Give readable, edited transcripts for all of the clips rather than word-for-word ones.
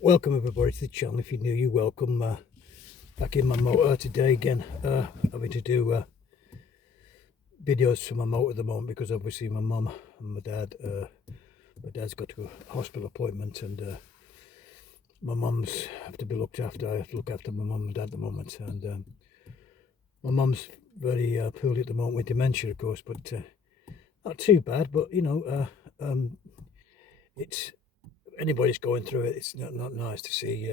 Welcome everybody to the channel. If you're new, you're welcome. Back in my motor today again. Having to do videos for my motor at the moment because obviously my mum and my dad. My dad's got to a hospital appointment and my mum's have to be looked after. I have to look after my mum and dad at the moment, and my mum's very poorly at the moment with dementia, of course, but not too bad. But you know, it's anybody's going through it. It's not nice to see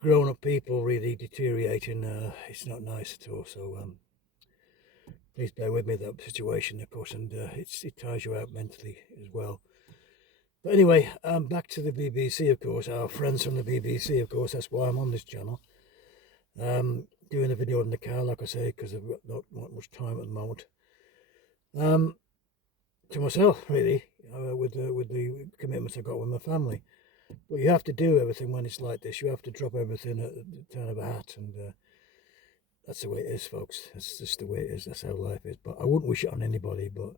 grown-up people really deteriorating. It's not nice at all. So please bear with me that situation, of course, and it tires you out mentally as well. But anyway, back to the BBC, of course. Our friends from the BBC, of course. That's why I'm on this channel. Doing a video in the car, like I say, because I've got not much time at the moment. To myself, really, with the commitments I got with my family. But you have to do everything when it's like this. You have to drop everything at the turn of a hat, and that's the way it is, folks. That's just the way it is. That's how life is. But I wouldn't wish it on anybody. But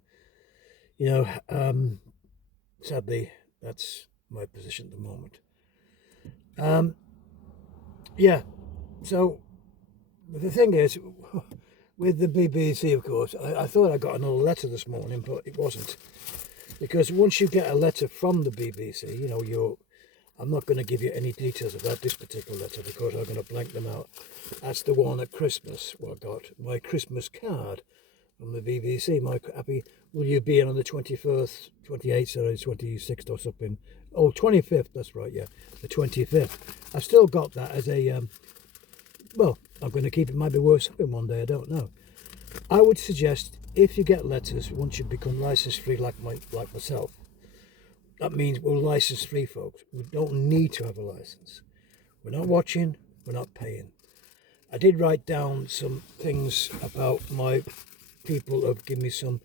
you know, sadly, that's my position at the moment. Yeah. So the thing is, with the BBC, of course, I thought I got another letter this morning, but it wasn't. Because once you get a letter from the BBC, you know, I'm not going to give you any details about this particular letter because I'm going to blank them out. That's the one at Christmas, what I got. My Christmas card from the BBC. My happy, will you be in on the 21st, 28th, sorry, 26th or something. Oh, 25th, that's right, yeah, the 25th. I've still got that as a, well, I'm going to keep it, might be worth something one day, I don't know. I would suggest if you get letters, once you become license free like myself, that means we're license free, folks. We don't need to have a license. We're not watching, we're not paying. I did write down some things about my people who have given me some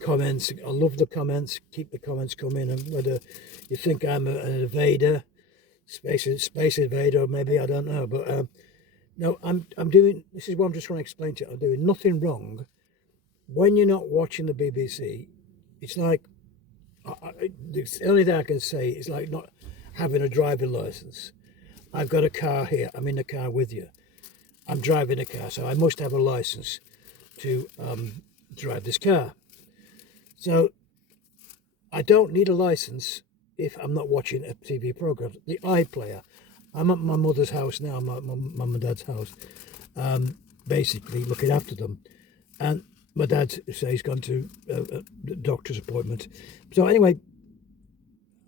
comments. I love the comments, keep the comments coming, and whether you think I'm an invader, space invader, maybe, I don't know. But no, I'm doing, this is what I'm just trying to explain to you. I'm doing nothing wrong. When you're not watching the BBC, it's like, the only thing I can say is like not having a driving license. I've got a car here. I'm in the car with you. I'm driving a car, so I must have a license to drive this car. So I don't need a license if I'm not watching a TV program. The iPlayer. I'm at my mother's house now, my mum and dad's house, basically looking after them, and my dad says he's gone to a doctor's appointment. So anyway,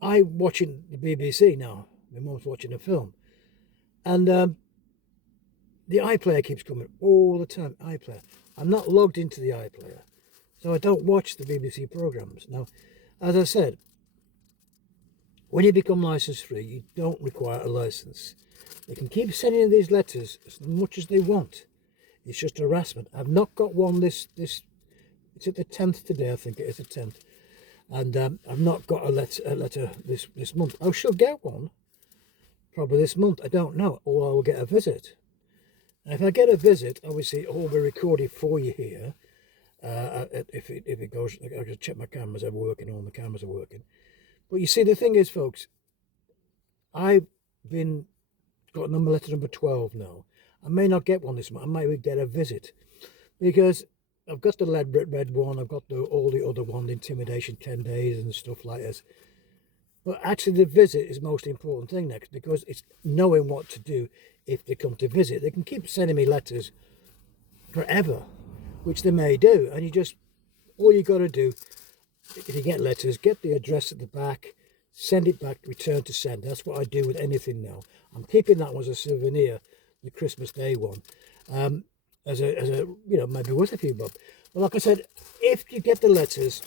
I'm watching the BBC now. My mum's watching a film. And the iPlayer keeps coming all the time. iPlayer. I'm not logged into the iPlayer. So I don't watch the BBC programmes. Now, as I said, when you become license free, you don't require a license. They can keep sending these letters as much as they want. It's just harassment. I've not got one this it's at the 10th today, I think it is the 10th. And I've not got a letter this month. I should get one probably this month. I don't know. Or I will get a visit. And if I get a visit, obviously it will be recorded for you here. If it goes, I can check my cameras are working. All the cameras are working. But you see, the thing is, folks, I've got letter number 12 now. I may not get one this month. I might get a visit because I've got the red one. I've got all the other one, the intimidation 10 days and stuff like this. But actually, the visit is the most important thing next because it's knowing what to do if they come to visit. They can keep sending me letters forever, which they may do, and all you got to do if you get letters, get the address at the back, send it back, return to send. That's what I do with anything now. I'm keeping that one as a souvenir, the Christmas Day one, as a you know, maybe worth a few bob. But like I said, if you get the letters,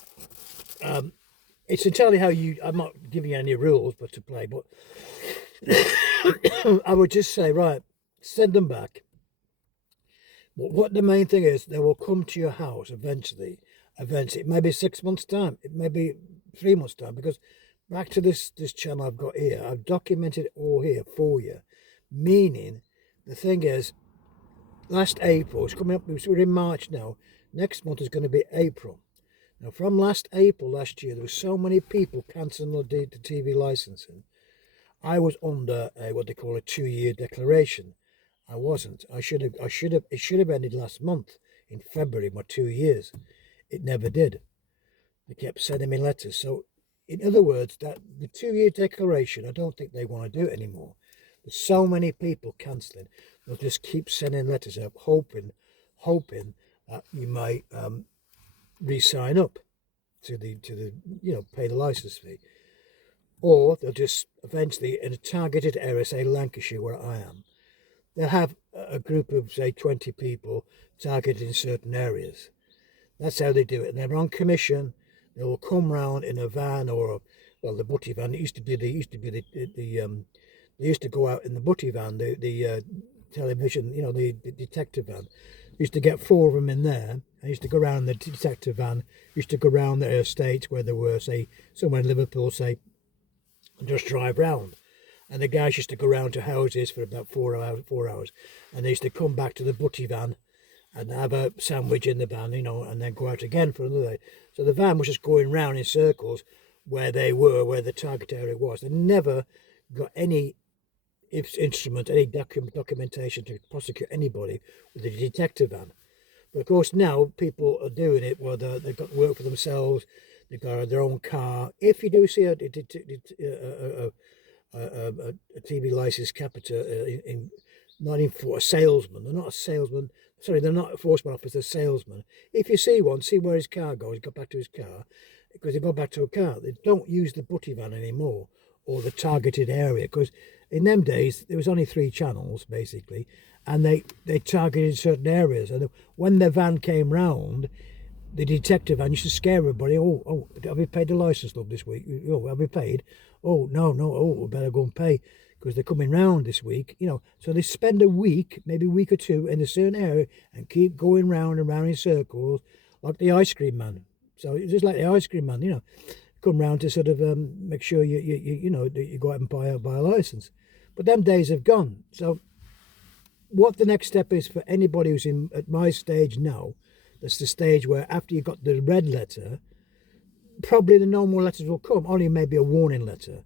it's entirely how you. I'm not giving you any rules, but to play. But I would just say, right, send them back. But what the main thing is, they will come to your house eventually. Eventually, it may be 6 months' time. It may be 3 months' time. Because back to this channel I've got here, I've documented it all here for you. Meaning, the thing is, last April, it's coming up, we're in March now. Next month is going to be April. Now, from last April last year, there were so many people cancelling the TV licensing. I was under what they call a 2-year declaration. I wasn't. It should have ended last month in February, my 2 years. It never did. They kept sending me letters. So, in other words, that the 2-year declaration, I don't think they want to do it anymore. There's so many people cancelling. They'll just keep sending letters up, hoping that you might re-sign up to the pay the license fee, or they'll just eventually in a targeted area, say Lancashire, where I am, they'll have a group of say 20 people targeted in certain areas. That's how they do it. And they're on commission. They will come round in a van well, the butty van. It used to be they used to go out in the butty van, the television, the detective van. Used to get 4 of them in there. I used to go around the detective van. Used to go around the estates where there were, say, somewhere in Liverpool, say, and just drive round. And the guys used to go round to houses for about 4 hours, and they used to come back to the butty van and have a sandwich in the van, and then go out again for another day. So the van was just going round in circles where they were, where the target area was. They never got any instrument, any documentation to prosecute anybody with a detective van. But of course now people are doing it where they've got work for themselves, they've got their own car. If you do see a TV license Capita not in for a salesman, they're not a salesman. Sorry, they're not a enforcement officer, they're salesman. If you see one, see where his car goes. He got back to his car because he got back to a car. They don't use the butty van anymore or the targeted area because in them days there was only 3 channels basically, and they targeted certain areas. And when the van came round, the detective van used to scare everybody. Oh, have we paid the license, love, this week? Oh, have we paid? Oh, no. Oh, we better go and pay because they're coming round this week. So they spend a week, maybe a week or 2 in a certain area and keep going round and round in circles like the ice cream man. So it's just like the ice cream man, come round to sort of make sure you go out and buy a license. But them days have gone. So what the next step is for anybody who's at my stage now, that's the stage where after you got the red letter, probably the no more letters will come, only maybe a warning letter.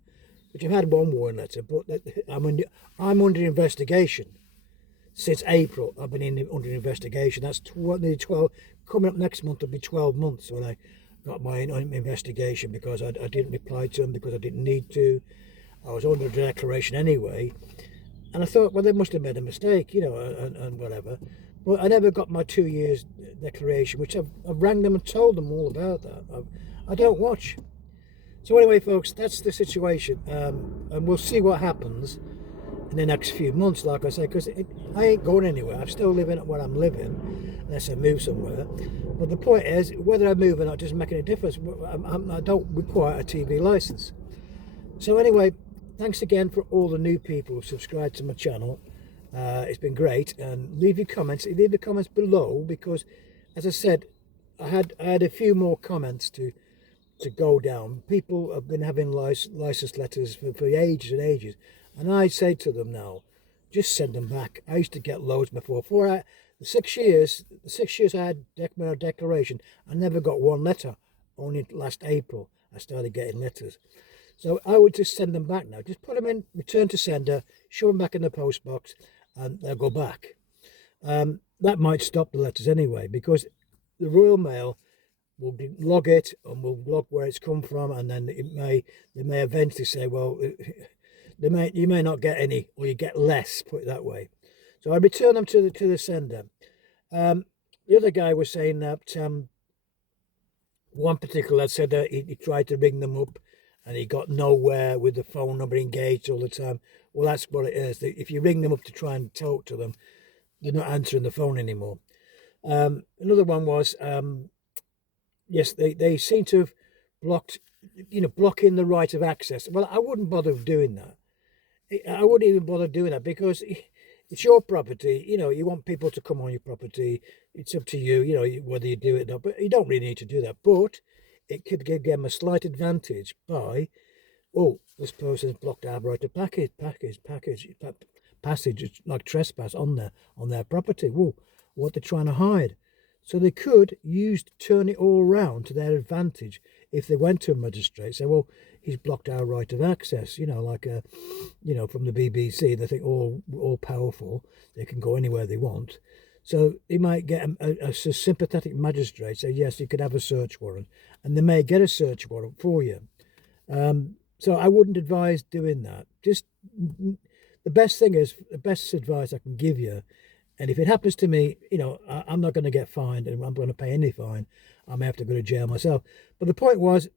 But you've had one warning letter, but I'm under investigation. Since April, I've been under investigation. That's 12, coming up next month will be 12 months when I got my investigation because I didn't reply to them because I didn't need to. I was under a declaration anyway. And I thought, well, they must have made a mistake, and whatever. But I never got my 2 years declaration, which I've rang them and told them all about that. I don't watch. So anyway, folks, that's the situation. And we'll see what happens in the next few months, like I say, because I ain't going anywhere. I'm still living where I'm living, unless I move somewhere. But the point is, whether I move or not doesn't make any difference. I don't require a TV license. So anyway, thanks again for all the new people who subscribed to my channel. It's been great, and leave your comments. Leave the comments below because, as I said, I had a few more comments to go down. People have been having license letters for ages and ages, and I say to them now, just send them back. I used to get loads before. The 6 years I had my declaration, I never got one letter. Only last April I started getting letters. So I would just send them back now. Just put them in, return to sender, shove them back in the post box, and they'll go back. That might stop the letters anyway, because the Royal Mail will log it and will log where it's come from, and then they may eventually say, well, you may not get any, or you get less. Put it that way. So I return them to the sender. The other guy was saying that one particular lad said that he tried to ring them up and he got nowhere with the phone number engaged all the time. Well, that's what it is. If you ring them up to try and talk to them, they're not answering the phone anymore. Another one was, yes, they seem to have blocking the right of access. Well, I wouldn't bother doing that. I wouldn't even bother doing that because it's your property. You want people to come on your property. It's up to you, whether you do it or not. But you don't really need to do that. But it could give them a slight advantage by, this person's blocked our right of passage, like trespass on their property. What they're trying to hide. So they could turn it all round to their advantage if they went to a magistrate. Say, well, he's blocked our right of access. Like from the BBC, they think all powerful, they can go anywhere they want. So they might get a sympathetic magistrate say, yes, you could have a search warrant, and they may get a search warrant for you. So I wouldn't advise doing that. Just the best advice I can give you. And if it happens to me, I'm not going to get fined and I'm going to pay any fine. I may have to go to jail myself. But the point was,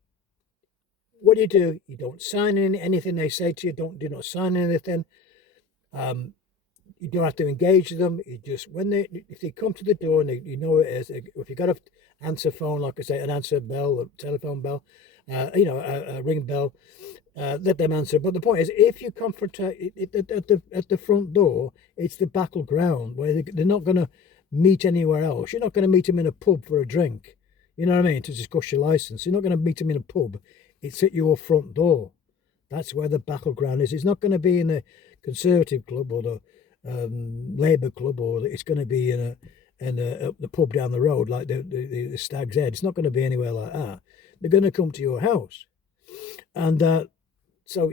what do? You don't sign anything they say to you. Do not sign anything. You don't have to engage with them. You just if they come to the door and you know it is. If you got an answer phone, like I say, an answer bell, a telephone bell, a ring bell, let them answer. But the point is, if you confront it at the front door, it's the battleground where they're not going to meet anywhere else. You're not going to meet them in a pub for a drink. You know what I mean? To discuss your license. You're not going to meet them in a pub. It's at your front door. That's where the battleground is. It's not going to be in a Conservative club or the Labour club, or it's going to be in the pub down the road like the Stag's Head. It's not going to be anywhere like that. They're going to come to your house. And so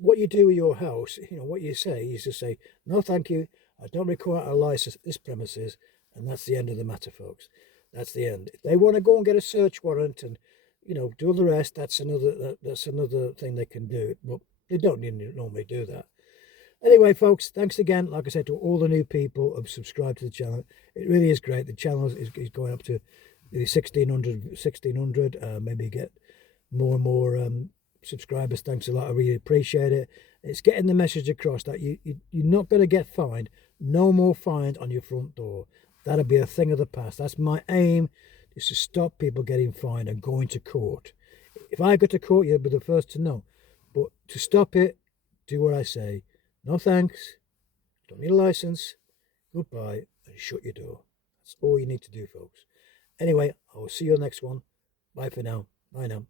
what you do with your house, what you say is to say, no, thank you. I don't require a license at this premises. And that's the end of the matter, folks. That's the end. If they want to go and get a search warrant and, do all the rest, that's another thing they can do. But they don't normally do that. Anyway, folks, thanks again, like I said, to all the new people who've subscribed to the channel. It really is great. The channel is going up to the 1,600, maybe get more and more subscribers. Thanks a lot. I really appreciate it. It's getting the message across that you're not going to get fined. No more fines on your front door. That'll be a thing of the past. That's my aim, is to stop people getting fined and going to court. If I go to court, you'll be the first to know. But to stop it, do what I say. No thanks. Don't need a license. Goodbye, and shut your door. That's all you need to do, folks. Anyway, I will see you on the next one. Bye for now. Bye now.